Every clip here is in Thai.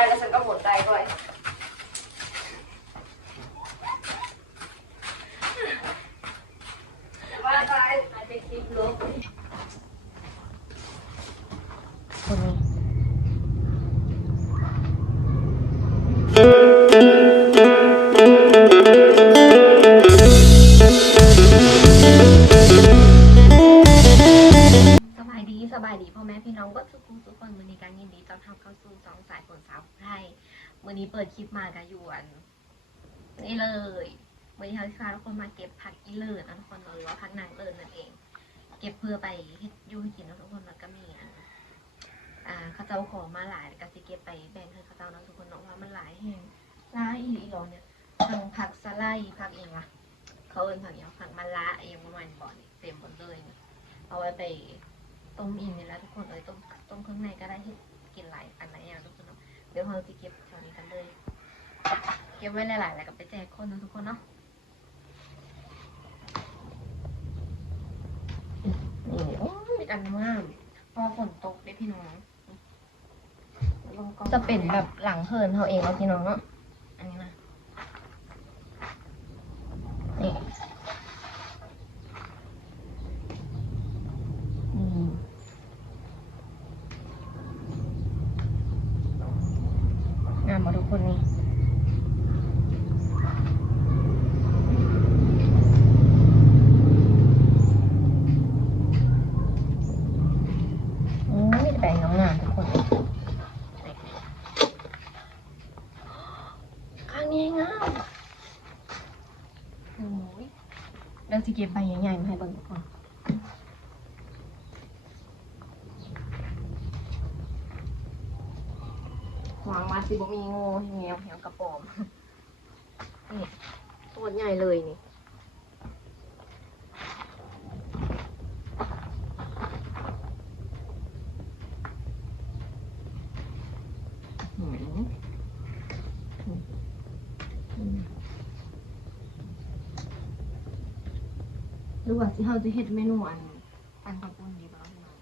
ได้แล้วฉันก็หมดได้ด้วย ว่าตายอาจจะคลิปลบคนนี้สบายดีสบายดีพ่อแม่พี่น้องก็ทุก มือนี้เปิดคลิปมากับยวนนี่เลยมือนี้เขาจะพาทุกคนมาเก็บผักอีเลิศนะทุกคนหรือว่าผักนางเลิศนั่นเอง เก็บเพื่อไปเฮ็ดยูให้กินนะทุกคนแล้วก็มีอ่าเข้าเจ้าขอมาหลายก็สิเก็บไปแบ่งให้เข้าเจ้านะทุกคนเนาะว่ามันหลายแห่งหลายอีหลีอีหลอเนี่ยทั้งผักสไลด์ผักเองอะเขาเอินผักเองผักมะละเองประมาณบ่อนเต็มหมดเลยเอาไว้ไปต้มอินนี่แล้วทุกคนเอ้ยต้มต้มเครื่องในก็ได้ที่กินหลายอันไหนอย่างทุกคน เดี๋ยวเราจะเก็บแถวนี้กันเลย เก็บไว้หลายๆแล้วก็ไปแจกคนนะทุกคนเนาะนี่โอ้ยมีอันงามพอฝนตกได้พี่น้องจะเป็นแบบหลังเฮินเขาเองเนาะพี่น้องเนาะอันนี้นะนี่อืม งามมาทุกคนนี่อืมมีแต่แปลงน้องงามทุกคนนี่ข้างนี้งามโอ้ย เราจะเก็บใบใหญ่ๆมาให้เบิ่งก่อนหวังมาสิบ่มีงูเหี่ยวเหี่ยวกระป๋อมนี่ตัวใหญ่เลยนี่ รือว่าสิเราจะเฮ็ดเมนูอันอันกระปุนดีบ่พี่น้อง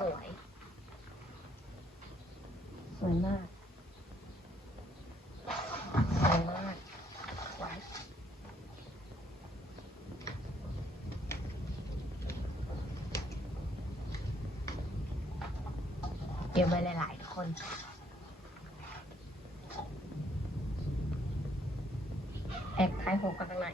สวย สวยมาก สวยมากว้ายเก็บไว้หลายๆคน แอกคล้ายหกกันข้างใน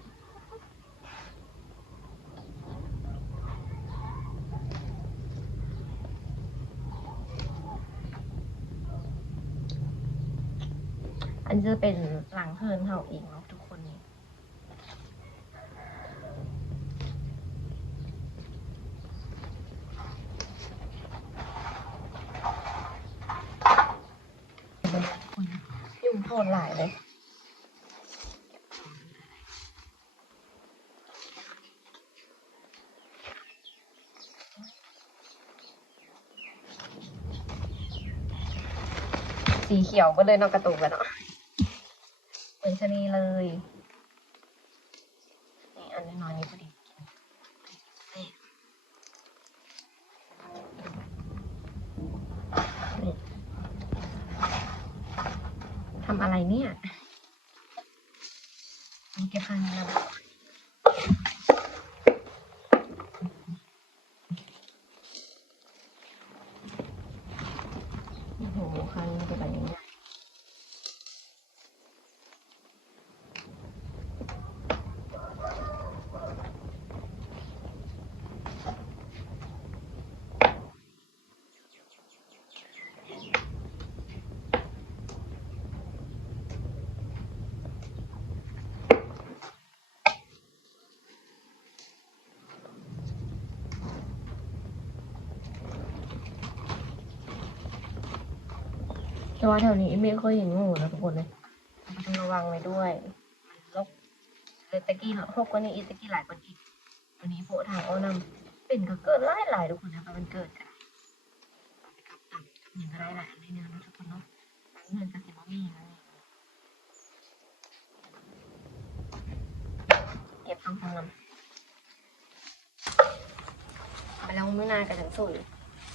อันนี้จะเป็นหลังเฮิร์นเขาเองเนาะทุกคนนี่ยุ่งโทษหลายเลย สีเขียวก็เลยนอกกระตุกกันเนาะเหมือนชะนีเลยนี่อันน้อยๆนี่พอดีทำอะไรเนี่ยนี่เก็บพังแล้วโอ้โหครั้งนี้จะเป็นยังไง แต่ว่าแถวนี้ไม่เคยเห็นงูนะทุกคนเลยระวังไว้ด้วยลกเลยตะกี้พกกว่านี้อีตะกี้หลายกว่าอีกวันนี้โผล่ทางเอานำเป็นก็เกิดหลายหลายทุกคนนะมันเกิดกันกับตับอย่างก็ได้หลายในเนื้อนะทุกคนเนาะเงินก็เสียบ่มีนะเก็บทางทางนำไปแล้วมื้อนากับจังโซน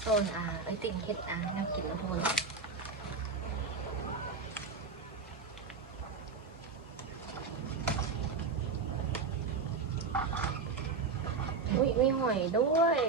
โซนอ่าไอติ่งเฮ็ดอ่าแนวกินนะทุกคน มีหอยด้วย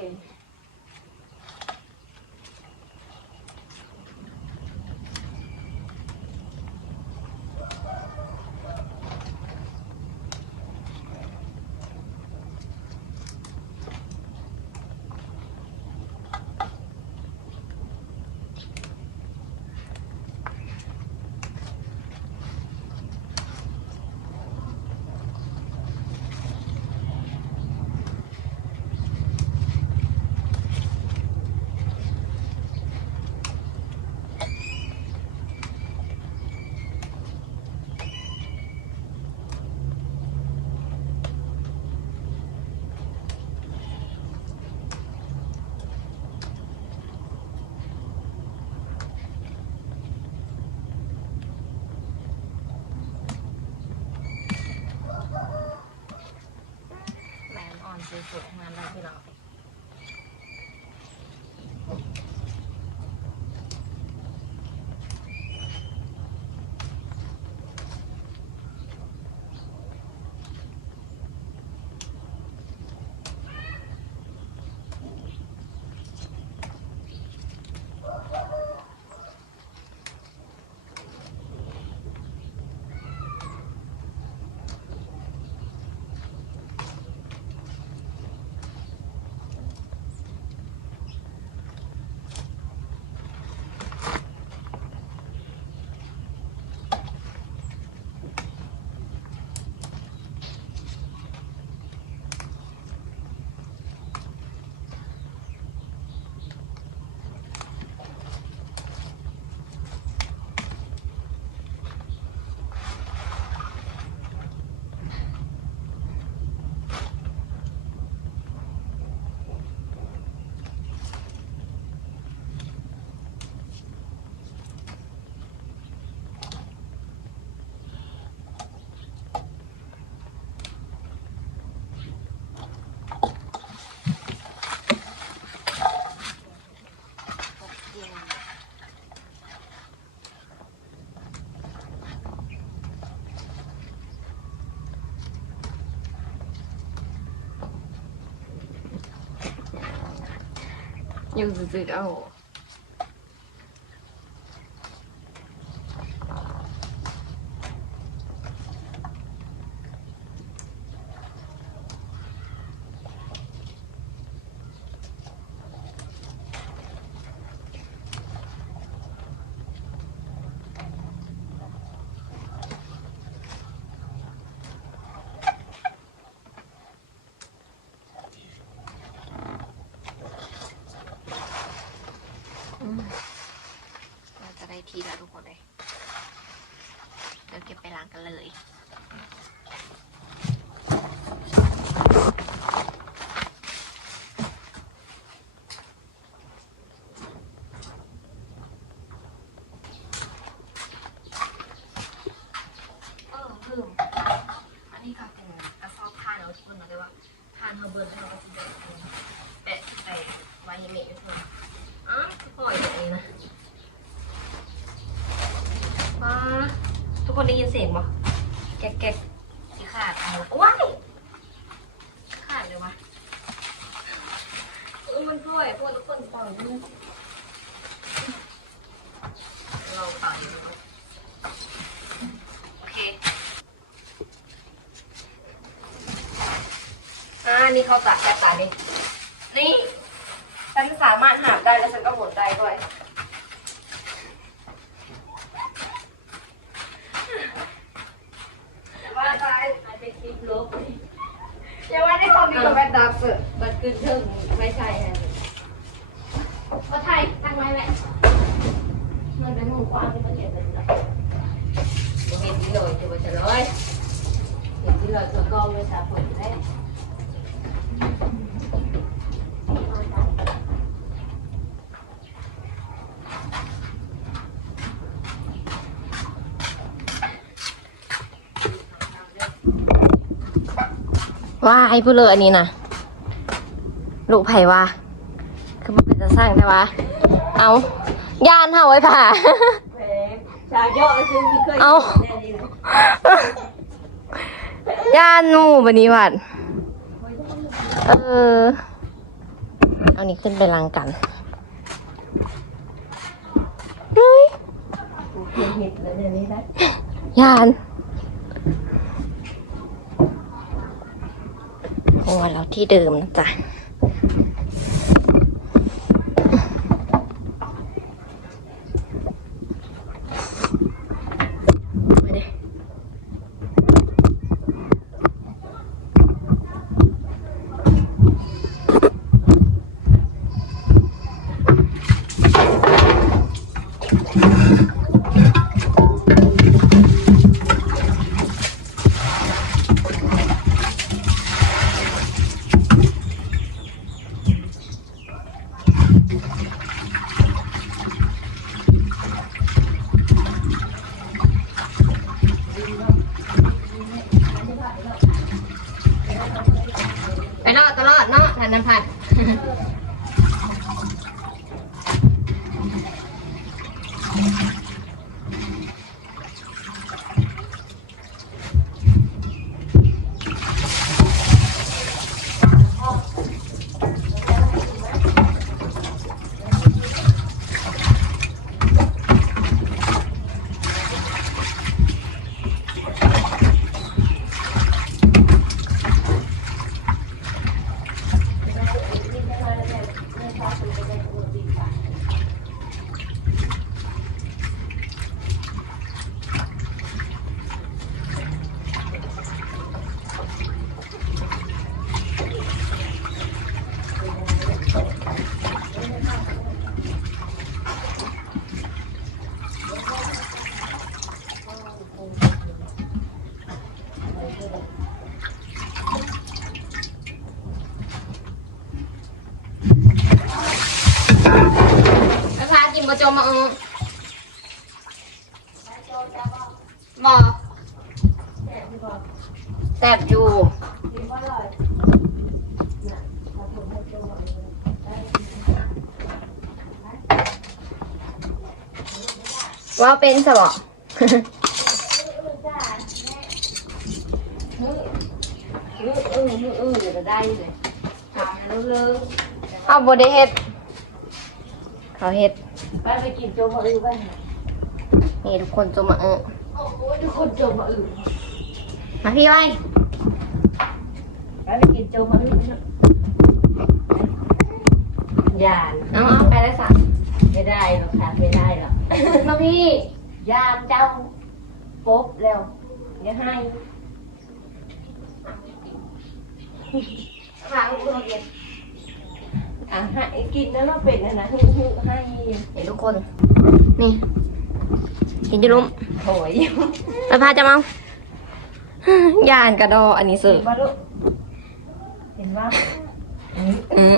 อยู่จืดๆ เราจะได้ทีแล้วทุกคนเลยเดี๋ยวเก็บไปล้างกันเลยเออลืมอันนี้ก็เป็นกระสอบทานเอาทุกคนมาเลยว่าทานเฮอร์เบิร์นแล้เราก็จะแบะแบะไปไว้ยังไงทุกคนอ๋อปล่อยอย่างนี้นะมาทุกคนได้ยิน เสียงปะแก๊กแก๊กที่ขาดเอาว้ายขาดเลยวะเออมันปล่อยพวกทุกคนปล่อยลูกเราต่อยโอเคอ่านี่เขาตัดแกะตัดนี่นี่ฉันสามารถหาบได้แล้วฉันก็หมุนได้ด้วย ว่าตายอาจจะคลิปลบอย่าว่าได้ความมีกับแบดดับเกิดบัดขึ้นเทิงไม่ใช่ฮะก็ไทยตั้งไว้แหละมันเป็นหมูกว้างเป็นประเด็นเลยนะเห็นที่ลอยจะว่าจะลอยเห็นที่ลอยจะก็ไม่สาผลได้ว่าไอ้ผู้เลออันนี้นะ ลูกไผ่ว่าคือมันเป็นจะสร้างได้วะ เอาย่านเฮาไว้ผ่าแพงชาวย่อไปซื้อที่เคยเอา แน่นี่เลยย่านหมู่บันนี้หวัดเออ เอานี่ขึ้นไปลังกัน เฮ้ยกูเห็นเห็ดแล้วเดี๋ยวนี้นะย่านโอ้เราที่เดิมนะจ๊ะ ปพากินบะโจมมาเออบแซ่บอยู่ว่าเป็นสบอเดี๋ยวจะเลยถามเร็วเอาบดเฮ็ด เขาเฮ็ด ไปไปกินโจมะอือบ้างนี่ทุกคนโจมมาเออโอ้โหทุกคนโจมะอือมาพี่ไว้ไปไปกินโจมะอือนะยานเอาเอาไปเลยสามไม่ได้หรอกค่ะไม่ได้หรอกมาพี่ยานเจ้าปุ๊บเร็วอย่าให้ขางคุณเย็น อะให้กินแล้วเราเป็นนะนะให้ให้เห็นทุกคน นี่เห็นอยูรุมโถยไปพาจะเมายานกระดออันนี้สื่อเห็นว่าลูกเห็นว่าอืม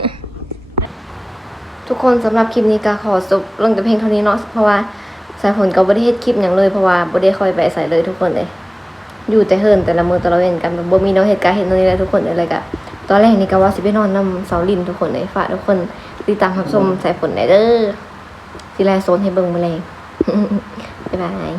ทุกคนสำหรับคลิปนี้ก็ขอจบลงแต่เพียงเท่านี้เนาะเพราะว่าสายฝนก็บ่ได้เฮ็ดคลิปอย่างเลยเพราะว่าบ่ได้คอยไปใส่เลยทุกคนเลย อยู่แต่เฮิรนแต่ละมือแต่ละเว้นกันแบบบ่มีแนวเหตุการณ์เห็นตรงนี้เลยทุกคนเลยก็ ตอนแรกนี่ก็ว่าสิไปนอนนำเสาลินทุกคนเลยฝากทุกคนติดตามรับชมสายฝนได้เด้อสิแลโซนให้เบิ่งแมลงบ๊ายบาย